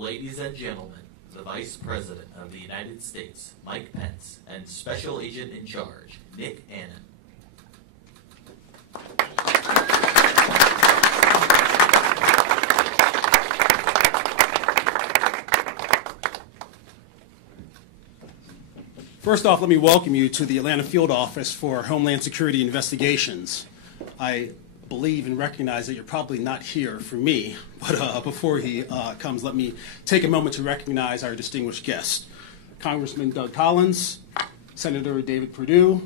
ladies and gentlemen, the Vice President of the United States, Mike Pence, and Special Agent in Charge, Nick Annan. First off, let me welcome you to the Atlanta Field Office for Homeland Security Investigations. I believe and recognize that you're probably not here for me, but before he comes, let me take a moment to recognize our distinguished guests. Congressman Doug Collins, Senator David Perdue,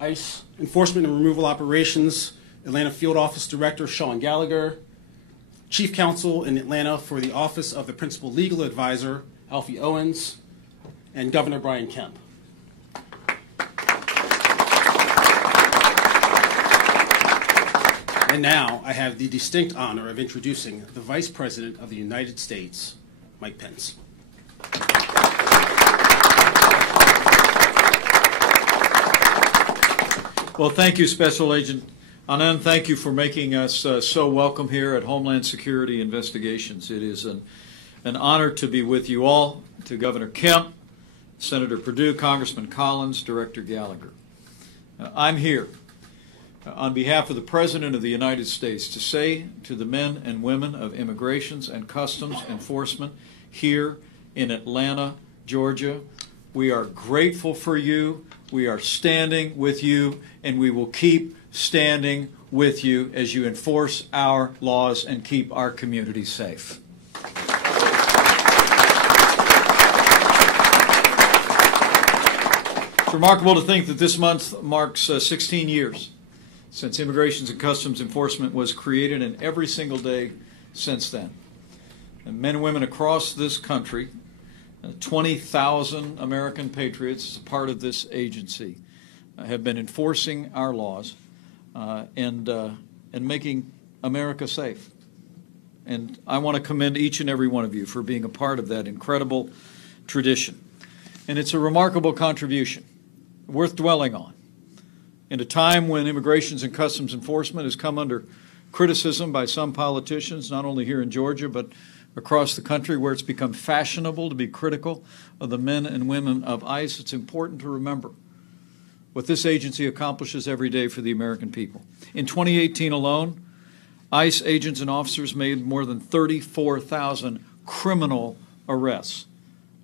ICE Enforcement and Removal Operations, Atlanta Field Office Director Sean Gallagher, Chief Counsel in Atlanta for the Office of the Principal Legal Advisor, Alfie Owens, and Governor Brian Kemp. And now I have the distinct honor of introducing the Vice President of the United States, Mike Pence. Well, thank you, Special Agent Anand. Thank you for making us so welcome here at Homeland Security Investigations. It is an honor to be with you all, to Governor Kemp, Senator Perdue, Congressman Collins, Director Gallagher. I'm here on behalf of the President of the United States to say to the men and women of Immigrations and Customs Enforcement here in Atlanta, Georgia, we are grateful for you, we are standing with you, and we will keep standing with you as you enforce our laws and keep our community safe. It's remarkable to think that this month marks 16 years since Immigrations and Customs Enforcement was created, and every single day since then. And men and women across this country, 20,000 American patriots as a part of this agency, have been enforcing our laws and making America safe. And I want to commend each and every one of you for being a part of that incredible tradition. And it's a remarkable contribution, worth dwelling on. In a time when Immigrations and Customs Enforcement has come under criticism by some politicians, not only here in Georgia, but across the country, where it's become fashionable to be critical of the men and women of ICE, it's important to remember what this agency accomplishes every day for the American people. In 2018 alone, ICE agents and officers made more than 34,000 criminal arrests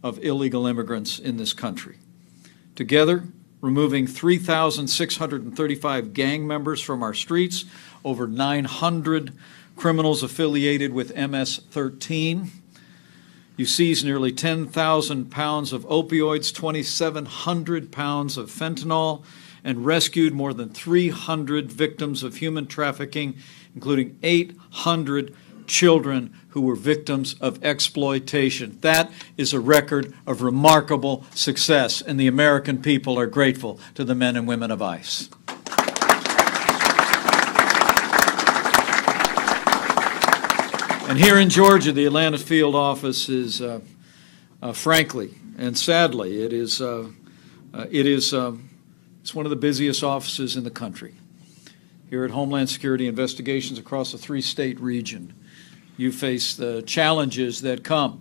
of illegal immigrants in this country. Together, removing 3,635 gang members from our streets, over 900 criminals affiliated with MS-13. You seized nearly 10,000 pounds of opioids, 2,700 pounds of fentanyl, and rescued more than 300 victims of human trafficking, including 800 children who were victims of exploitation. That is a record of remarkable success, and the American people are grateful to the men and women of ICE. And here in Georgia, the Atlanta Field Office is, frankly and sadly, it's one of the busiest offices in the country. Here at Homeland Security Investigations across a 3-state region, you face the challenges that come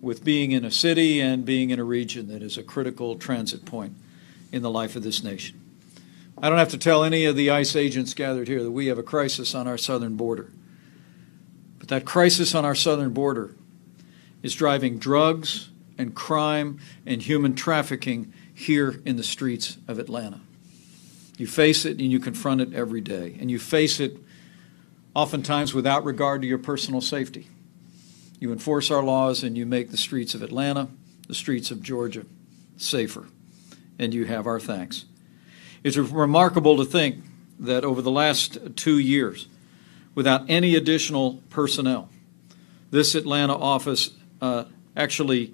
with being in a city and being in a region that is a critical transit point in the life of this nation. I don't have to tell any of the ICE agents gathered here that we have a crisis on our southern border. But that crisis on our southern border is driving drugs and crime and human trafficking here in the streets of Atlanta. You face it and you confront it every day, and you face it oftentimes without regard to your personal safety. You enforce our laws and you make the streets of Atlanta, the streets of Georgia, safer, and you have our thanks. It's remarkable to think that over the last 2 years, without any additional personnel, this Atlanta office actually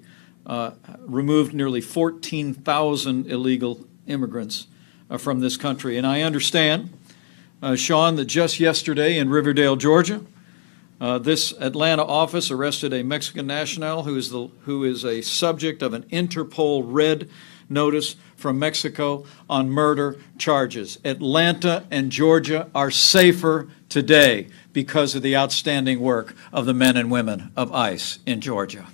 removed nearly 14,000 illegal immigrants from this country. And I understand, Sean, that just yesterday in Riverdale, Georgia, this Atlanta office arrested a Mexican national who is a subject of an Interpol red notice from Mexico on murder charges. Atlanta and Georgia are safer today because of the outstanding work of the men and women of ICE in Georgia.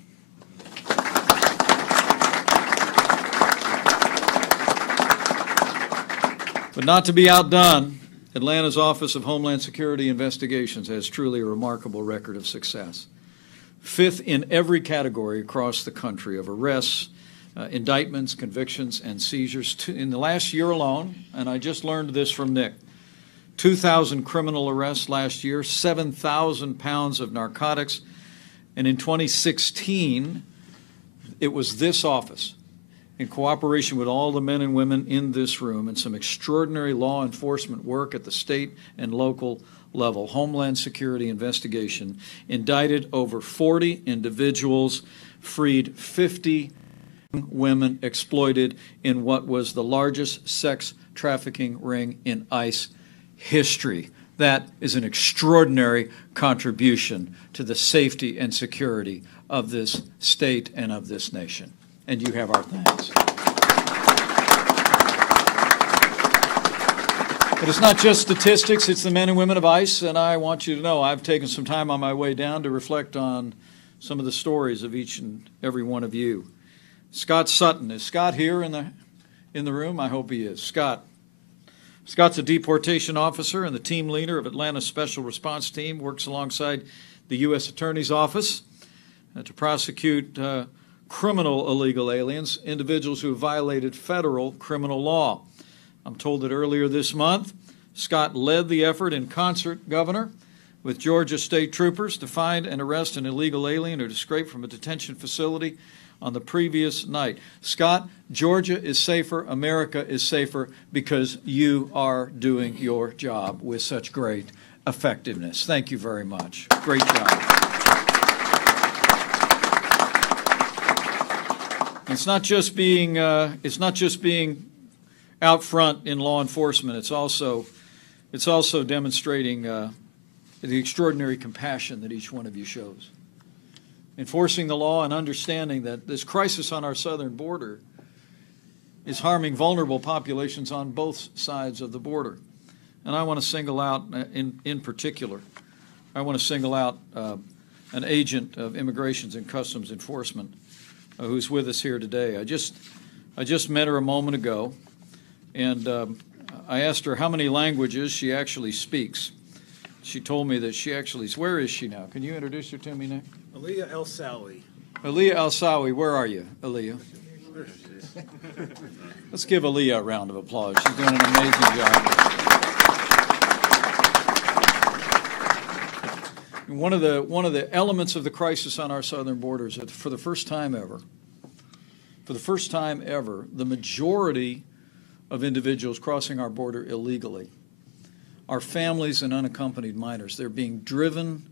But not to be outdone, Atlanta's Office of Homeland Security Investigations has truly a remarkable record of success. 5th in every category across the country of arrests, indictments, convictions, and seizures. In the last year alone, and I just learned this from Nick, 2,000 criminal arrests last year, 7,000 pounds of narcotics, and in 2016, it was this office, in cooperation with all the men and women in this room and some extraordinary law enforcement work at the state and local level, Homeland Security investigation, indicted over 40 individuals, freed 50 women exploited in what was the largest sex trafficking ring in ICE history. That is an extraordinary contribution to the safety and security of this state and of this nation. And you have our thanks. But it's not just statistics, it's the men and women of ICE, and I want you to know I've taken some time on my way down to reflect on some of the stories of each and every one of you. Scott Sutton. Is Scott here in the room? I hope he is. Scott's a deportation officer and the team leader of Atlanta's Special Response Team, works alongside the U.S. Attorney's Office to prosecute criminal illegal aliens, individuals who have violated federal criminal law. I'm told that earlier this month, Scott led the effort in concert, Governor, with Georgia state troopers to find and arrest an illegal alien who had escaped from a detention facility on the previous night. Scott, Georgia is safer, America is safer because you are doing your job with such great effectiveness. Thank you very much. Great job. It's not just being out front in law enforcement. It's also demonstrating the extraordinary compassion that each one of you shows. Enforcing the law and understanding that this crisis on our southern border is harming vulnerable populations on both sides of the border. And I want to single out, in particular, an agent of Immigrations and Customs Enforcement who's with us here today. I just met her a moment ago, and I asked her how many languages she actually speaks. She told me that she actually, where is she now? Can you introduce her to me, Nick? Aliyah El-Sawi. Aliyah El-Sawi, where are you, Aliyah? Let's give Aliyah a round of applause. She's doing an amazing job. And one of the elements of the crisis on our southern borders, for the first time ever, the majority of individuals crossing our border illegally are families and unaccompanied minors. They're being driven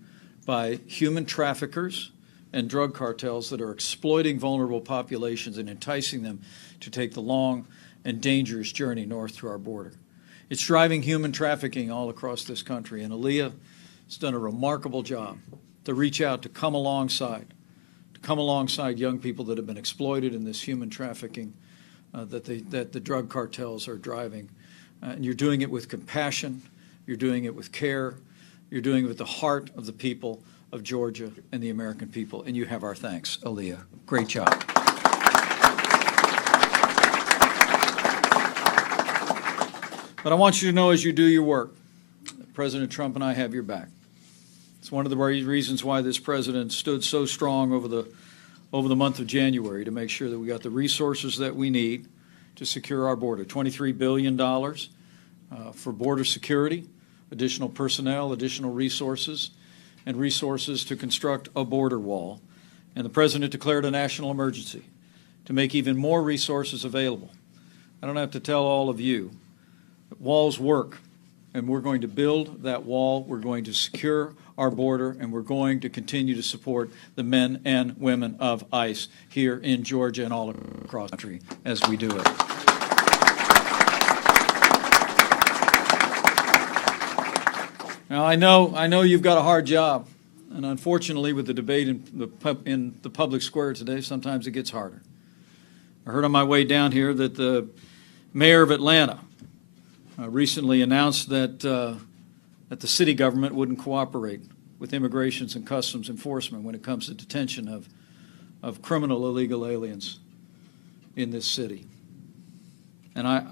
by human traffickers and drug cartels that are exploiting vulnerable populations and enticing them to take the long and dangerous journey north through our border. It's driving human trafficking all across this country, and Aliyah has done a remarkable job to reach out, to come alongside young people that have been exploited in this human trafficking that the drug cartels are driving. And you're doing it with compassion, you're doing it with care, you're doing it with the heart of the people of Georgia and the American people, and you have our thanks, Aliyah. Great job. But I want you to know as you do your work, President Trump and I have your back. It's one of the reasons why this president stood so strong over the month of January to make sure that we got the resources that we need to secure our border. $23 billion for border security, additional personnel, additional resources, and resources to construct a border wall. And the president declared a national emergency to make even more resources available. I don't have to tell all of you that walls work, and we're going to build that wall. We're going to secure our border, and we're going to continue to support the men and women of ICE here in Georgia and all across the country as we do it. Now, I know you've got a hard job, and unfortunately with the debate in the public square today, sometimes it gets harder. I heard on my way down here that the mayor of Atlanta recently announced that that the city government wouldn't cooperate with Immigrations and Customs Enforcement when it comes to detention of criminal illegal aliens in this city. And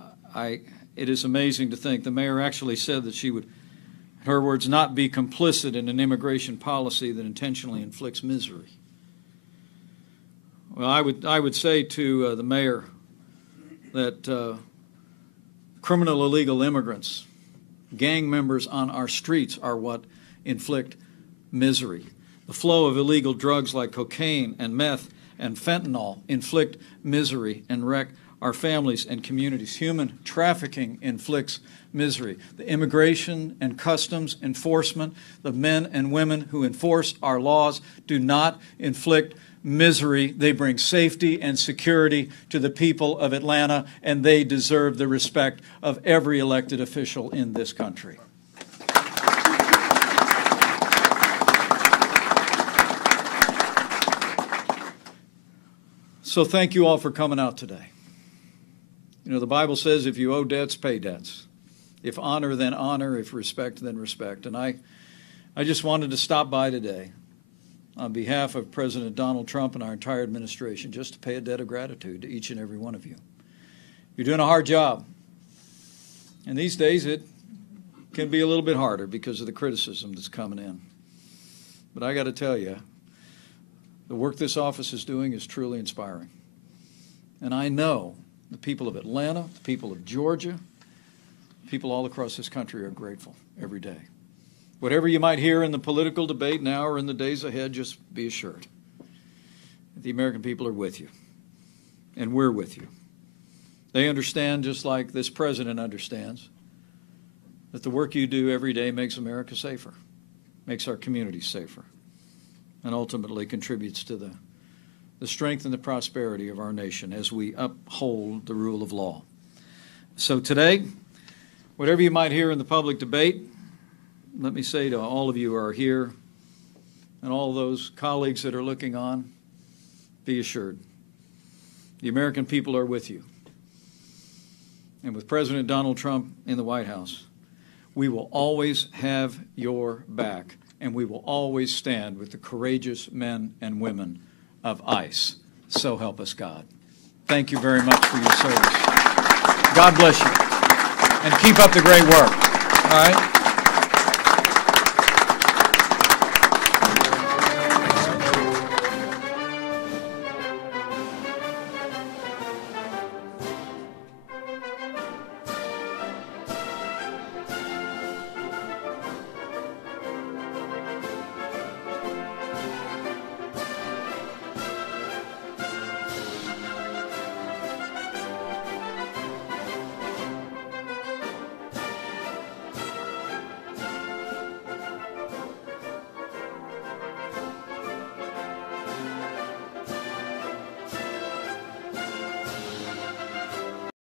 it is amazing to think the mayor actually said that she would, in her words, not be complicit in an immigration policy that intentionally inflicts misery. Well, I would say to the mayor that criminal illegal immigrants, gang members on our streets are what inflict misery. The flow of illegal drugs like cocaine and meth and fentanyl inflict misery and wreck our families and communities. Human trafficking inflicts misery. The immigration and customs enforcement, the men and women who enforce our laws, do not inflict misery. They bring safety and security to the people of Atlanta, and they deserve the respect of every elected official in this country. So thank you all for coming out today. You know, the Bible says if you owe debts, pay debts. If honor, then honor. If respect, then respect. And I just wanted to stop by today on behalf of President Donald Trump and our entire administration just to pay a debt of gratitude to each and every one of you. You're doing a hard job. And these days it can be a little bit harder because of the criticism that's coming in. But I got to tell you, the work this office is doing is truly inspiring. And I know the people of Atlanta, the people of Georgia, people all across this country are grateful every day. Whatever you might hear in the political debate now or in the days ahead, just be assured that the American people are with you, and we're with you. They understand, just like this president understands, that the work you do every day makes America safer, makes our communities safer, and ultimately contributes to the strength and the prosperity of our nation as we uphold the rule of law. So today, whatever you might hear in the public debate, let me say to all of you who are here and all those colleagues that are looking on, be assured, the American people are with you. And with President Donald Trump in the White House, we will always have your back, and we will always stand with the courageous men and women of ICE. So help us God. Thank you very much for your service. God bless you. And keep up the great work. All right?